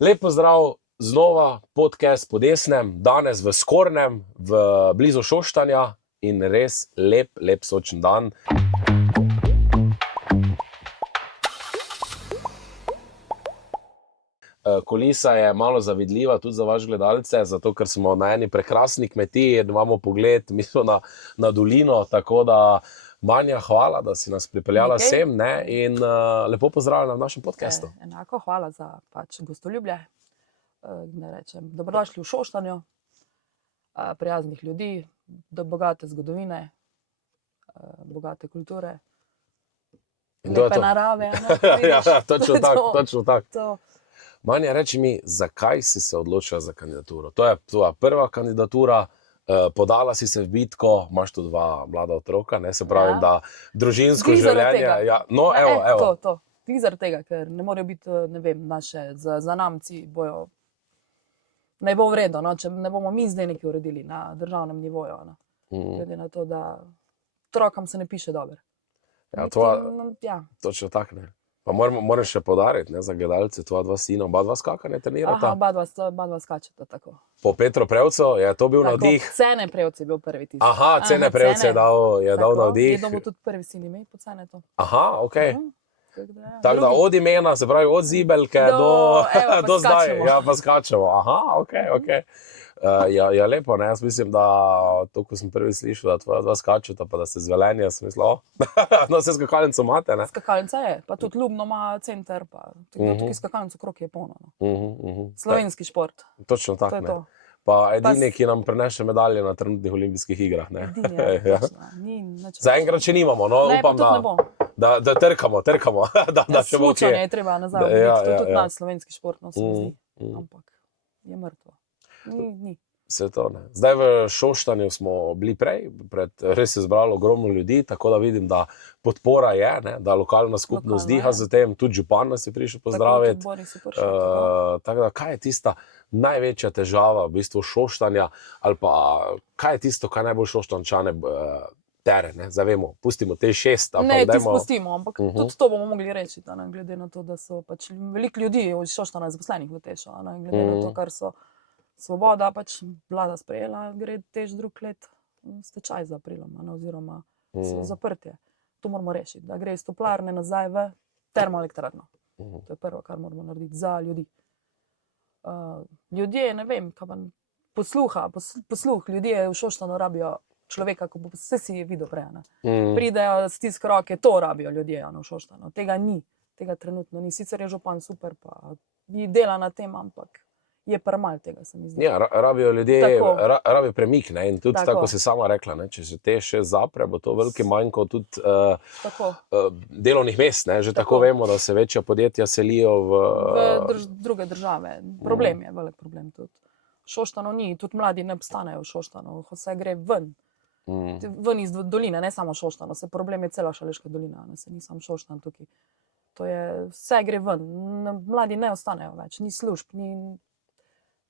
Lep pozdrav, znova podcast po desnem, danes v Skornem, blizu Šoštanja in res lep sočen dan. Kulisa je malo zavidljiva tudi za vaše gledalce, zato ker smo na eni prekrasni kmetiji, imamo pogled na dolino, tako da Manja, hvala, da si nas pripeljala sem, ne? In lepo pozdravljena v našem podcastu. Enako, hvala za gostoljubje. Ne rečem, dobrodošli v Šoštanju, prijaznih ljudi, bogate zgodovine, bogate kulture, lepe narave. Ja, točno tako. Manja, reči mi, zakaj si se odločila za kandidaturo? To je tvoja prva kandidatura, podala si se v bitko, imaš tu dva mlada otroka, ne, se pravim, da družinsko življenje... Ja, no, evo. To. Zaradi tega, ker ne morejo biti, ne vem, naše zanamci bojo... Ne bo v redu, no, če ne bomo mi zdaj nekaj uredili na državnem nivoju. No. Glede na to, da otrokom se ne piše dobro. Ja, točno tako, ne. Pa moram še podariti, ne, za gledalce, tvoja dva sina, oba dva skakanja trenirata. Aha, oba dva skačeta, tako. Po Petru Prevcu, je to bil navdih? Cene Prevc je bil prvi tisti. Aha, Cene Prevc je dal navdih. Je dobil tudi prvi sin ime po Cenetu. Aha, okej. Tako da od imena, se pravi od Zibelke do zdaj. Ja, pa skačemo. Aha, okej. Ja, lepo, ne, jaz mislim, da to, ko sem prvi slišal, da tvoja dva skačeta, pa da ste z Velenja, sem mislil, no, vse skakalnico imate, ne? Skakalnica je, pa tudi Ljubno ima center, pa tukaj skakalnico krog je polno. Slovenski šport. Točno tako, ne. Pa edini, ki nam prenese medalje na trenutnih olimpijskih igrah, ne? Edini, točno. Zaenkrat še nimamo, no, upam, da trkamo. Smučanje je treba nazaj, to je tudi naš slovenski šport, no, se mi zdi, ampak je mrtvo. Ni. Vse to, ne. Zdaj v Šoštanju smo bili res se zbralo ogromno ljudi, tako da vidim, da podpora je, ne, da lokalna skupnost diha za tem, tudi župan nas je prišel pozdraviti. Tako da, kaj je tista največja težava v bistvu Šoštanja, ali pa kaj je tisto, kaj najbolj Šoštančane tere, ne, zdaj vemo, pustimo te 6. Ne, ti spustimo, ampak tudi to bomo mogli reči, glede na to, da so pač veliko ljudi iz Šoštana zaposlenih v Tešu, glede na to, kar so Svoboda pač vlada sprejela, gre Teš drug let stečaj za aprilom, oziroma zaprtje. To moramo rešiti, da gre iz toplarne nazaj v termoelektrarno. To je prvo, kar moramo narediti za ljudi. Ljudje, ne vem, posluh, ljudje v Šoštanu rabijo človeka, ko bo vse si videl prej. Pridejo, stisk roke, to rabijo ljudje v Šoštanu. Tega ni, tega trenutno ni. Sicer je župan super, pa dela na tem, ampak je premalo tega, se mi zdi. Ja, rabijo ljudje, rabijo premik, ne, in tudi tako si sama rekla, ne, če se te še zapre, bo to veliki manjko tudi delovnih mest, ne, že tako vemo, da se večja podjetja selijo v druge države. Problem je, velik problem tudi. Šoštano ni, tudi mladi ne obstanejo v Šoštanu, vse gre ven. Ven iz doline, ne samo Šoštano, problem je cela Šaleška dolina, se ni samo Šoštan tukaj. To je, vse gre ven, mladi ne ostanejo več, ni služb, ni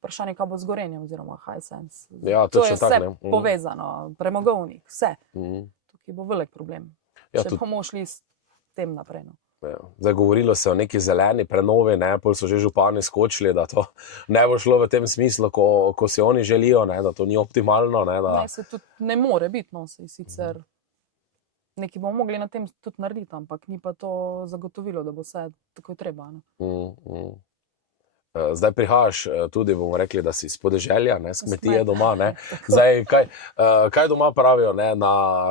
vprašanje, kaj bo z Gorenjem oziroma Hisense. Ja, to je vse povezano, premogovnik, vse. Tukaj bo velik problem. Če bomo šli s tem naprej. Zdaj govorilo se o neki zeleni prenovi, ne, pol so že župani skočili, da to ne bo šlo v tem smislu, ko si oni želijo, ne, da to ni optimalno. Ne, se tudi ne more biti, no, sicer nekaj bomo mogli na tem tudi narediti, ampak ni pa to zagotovilo, da bo vse tako treba. Zdaj prihajaš tudi, bomo rekli, da si iz podeželja, ne, s kmetije doma, ne. Zdaj, kaj doma pravijo, ne,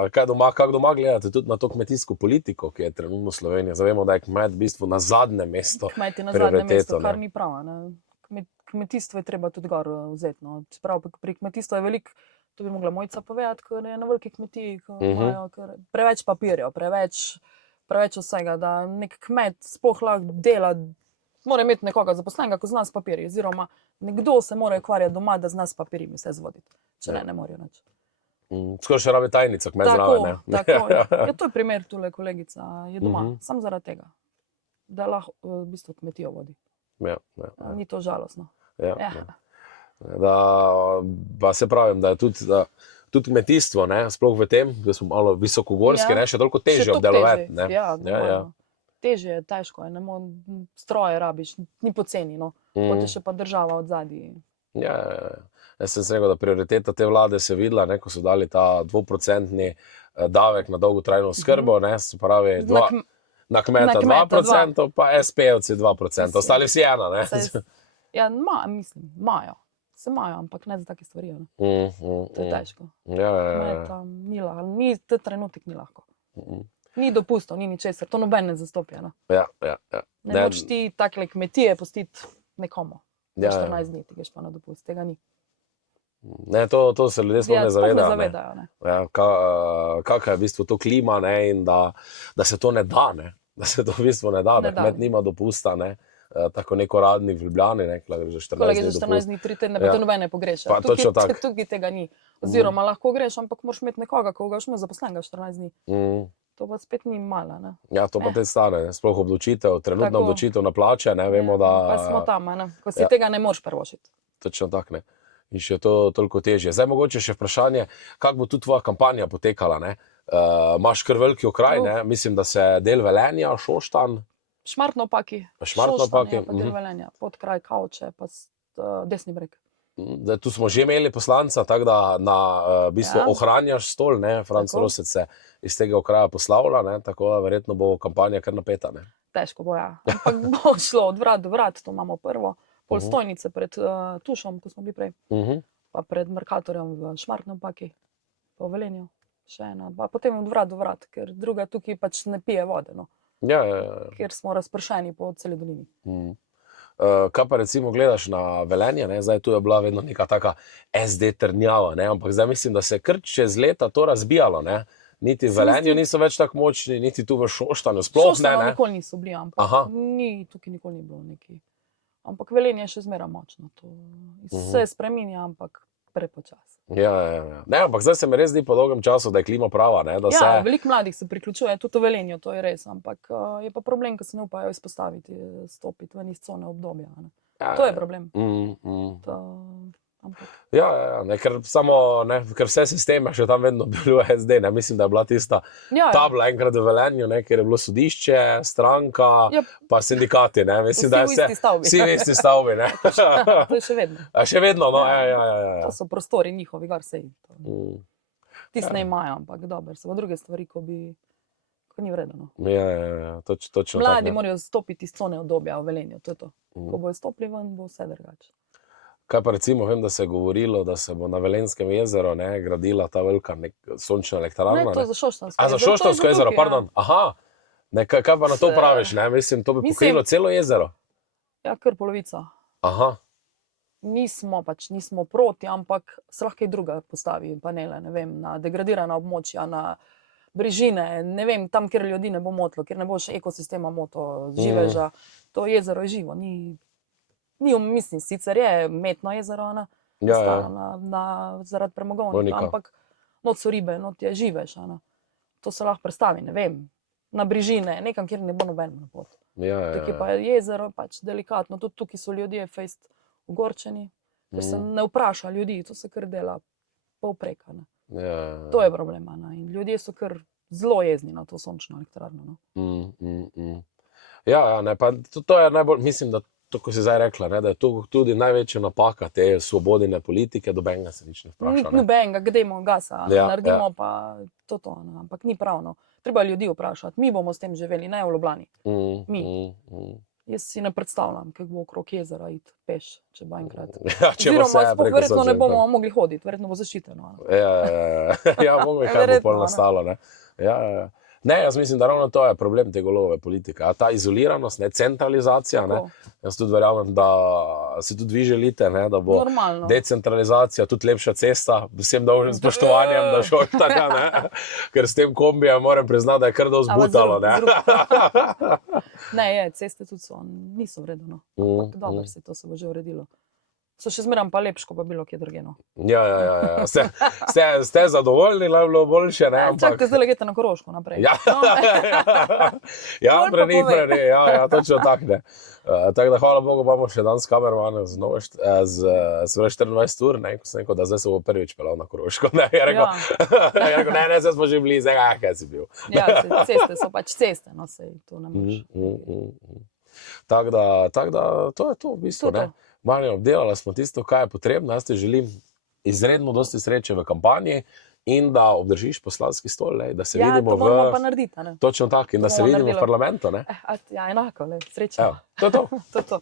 kako doma gledate tudi na to kmetijsko politiko, ki je trenutno v Sloveniji. Zdaj vemo, da je kmet v bistvu na zadnjem mestu. Kmet je na zadnjem mestu, kar ni prav, ne. Kmetijstvo je treba tudi gor vzeti, no. Čeprav pri kmetijstvu je veliko, to bi mogla Mojca povedati, ker je na veliki kmetiji, ko imajo preveč papirjev, preveč vsega, da nek kmet sploh lahko dela, mora imeti nekoga zaposlenega, ko zna s papirji, oziroma nekdo se mora ukvarjati doma, da zna s papirji vse zvoditi, če ne morajo nič. Skoro še rabi tajnico, kmet zraven, ne? Tako. Ja, to je primer tule, kolegica je doma, samo zaradi tega, da lahko v bistvu kmetijo vodi. Ni to žalostno. Pa se pravim, da je tudi kmetijstvo, ne, sploh v tem, da smo malo visokogorski, ne, še toliko težje obdelovati. Ja. težje je, težko je, stroje rabiš, ni poceni, no. Potem še pa država od zadnji. Ja, jaz sem rekel, da prioriteta te vlade se je videla, ne, ko so dali ta 2% davek na dolgotrajno oskrbo, ne, se pravi na kmeta 2%, pa SP-jevci 2%, ostali vsi ena, ne. Ja, mislim, imajo. Se imajo, ampak ne za take stvari. To je težko. Ja. Ni, ta trenutek ni lahko. Ni dopustov, ni ničesar, to noben ne zastopi. Ja. Ne moč ti takle kmetije pustiti nekomu. 14 dni ti greš pa na dopust, tega ni. Ne, to se ljudje sploh ne zavedajo. Ne zavedajo, ne. Ja, kakva je v bistvu to klima, ne, in da se to ne da, ne. Da se to v bistvu ne da, da kmet nima dopusta, ne. Tako neko radnik v Ljubljani, ne, ko gre za 14 dni, 3 tedne, pa te nobene pogreša. Tukaj tega ni. Oziroma lahko greš, ampak moraš imeti nekoga, ko ga imaš zaposlenega 14 dni. To pa spet ni malo, ne. Ja, to pa te stane, ne. Sploh odločitev, trenutna odločitev na plače, ne, vemo, da... Pa smo tam, ne, ko si tega ne moreš prvošiti. Točno tak, ne. In še to toliko težje. Zdaj mogoče še vprašanje, kako bo tudi tvoja kampanja potekala, ne? Imaš kar veliki okraj, ne? Mislim, da se del Velenja, Šoštanj. Šmartno-Opaki. Šmartno-Opaki. Pa del Velenja, Podkraj, Kavče, pa Desni Breg. Tu smo že imeli poslanca, tako da v bistvu ohranjaš stol, ne? Franc Rosec se iz tega okraja poslavlja, ne? Tako da verjetno bo kampanja kar napeta, ne? Težko bo, ja. Ampak bo šlo od vrat do vrat, to imamo prvo. Pol stojnice pred Tušom, ko smo bili prej, pa pred Mercatorjem v Šmartno-Opaki, pa v Velenju, še ena, pa potem od vrat do vrat, ker druga tukaj pač ne pije vode, no. Ja. Ker smo razpršeni po celi dolini. Kaj pa recimo gledaš na Velenje, ne? Zdaj tu je bila vedno neka taka SD trdnjava, ne? Ampak zdaj mislim, da se je kar čez leta to razbijalo, ne? Niti v Velenju niso več tako močni, niti tu v Šoštanju sploh ne, ne? Šoštanju nikoli niso bili, ampak tukaj nikoli ni bilo neki. Ampak Velenje je še zmeraj močno. Se spreminja, ampak prepočasno. Ja. Ne, ampak zdaj se mi res zdi po dolgem času, da je klima prava, ne? Ja, veliko mladih se priključuje, tudi v Velenju, to je res, ampak je pa problem, ko se ne upajo izpostaviti, stopiti ven iz cone obdobja. To je problem. Ja, ne, ker samo, ne, ker vse sisteme še tam vedno deluje SD, ne, mislim, da je bila tista tabla enkrat v Velenju, ne, kjer je bilo sodišče, stranka, pa sindikati, ne, mislim, da je vsi v isti stavbi, ne. To je še vedno. Še vedno, no, ja. To so prostori njihovi, gar sej. Tis ne imajo, ampak dober, so pa druge stvari, ko ni vredno. Ja, točno. Mladi morajo stopiti iz cone obdobja v Velenju, to je to. Ko bojo stopili ven, bo vse drugače. Kaj pa recimo, vem, da se je govorilo, da se bo na Velenskem jezeru, ne, gradila ta velika sončna elektrarna. Ne, to je za Šoštanjsko jezero. Za Šoštanjsko jezero, pardon. Aha, ne, kaj pa na to praviš, ne, mislim, to bi pokrilo celo jezero. Ja, kar polovica. Aha. Nismo proti, ampak se lahko kaj druga postavi, panele, ne vem, na degradirana območja, na brežine, ne vem, tam, kjer ljudi ne bo motilo, kjer ne bo še ekosistema moto, živeža. To jezero je živo, mislim, sicer je metno jezero, zaradi premogovnika, ampak not so ribe, not je živež, to se lahko predstavi, ne vem, na brežine, nekam, kjer ne bo noben na pot. Tukaj pa je jezero, pač delikatno, tudi tukaj so ljudje fejst ogorčeni, ker se ne vpraša ljudi, to se kar dela povpreka. To je problem, in ljudje so kar zelo jezni na to sončno elektrarno. Ja, ne, pa to je najbolj, mislim, da to, ko si zdaj rekla, ne, da je to tudi največja napaka te svobodine politike, dobenega se nič ne vpraša. Nobenega, gdejmo gasa, naredimo pa to, ampak ni pravno. Treba ljudi vprašati, mi bomo s tem živeli, ne v Ljubljani. Mi. Jaz si ne predstavljam, kako bo okrog jezera iti peš, če bo enkrat. Oziroma, verjetno ne bomo mogli hoditi, verjetno bo zaščiteno. Ja, bomo kaj bo pol nastalo, ne. Ja. Ne, jaz mislim, da ravno to je problem te Golobove politike. Ta izoliranost, ne, centralizacija, ne. Jaz tudi verjamem, da si tudi vi želite, ne, da bo decentralizacija, tudi lepša cesta, vsem dolžnim spoštovanjem, da Šoštanja, ne, ker s tem kombijem moram priznati, da je kar dosti butalo, ne. Ne, ceste tudi so, niso vredno, ampak dobro se to se bo že uredilo. So še zmeraj pa lepše, kot pa bilo kje drugeno. Ja. Ste zadovoljni, da je bilo boljše, ne? Čakajte, zdaj legete na Koroško naprej. Ja, preni, točno tak, ne. Tako da, hvala Bogu, imamo še danes kamermane z 24 ur, ne, ko sem rekel, da zdaj se bo prvič pelal na Koroško, ne, je rekel, ne, zdaj smo že bili, zdaj kaj si bil. Ja, ceste so pač ceste, no, sej, to ne moreš. Tako da, to je to v bistvu, ne. Marjan, obdelala smo tisto, kaj je potrebno. Jaz ti želim izredno dosti sreče v kampanji in da obdržiš poslanski stol, da se vidimo to moramo pa narediti, ne. Točno tako, in da se vidimo v parlamentu, ne. Ja, enako, srečno. To je to. To je to.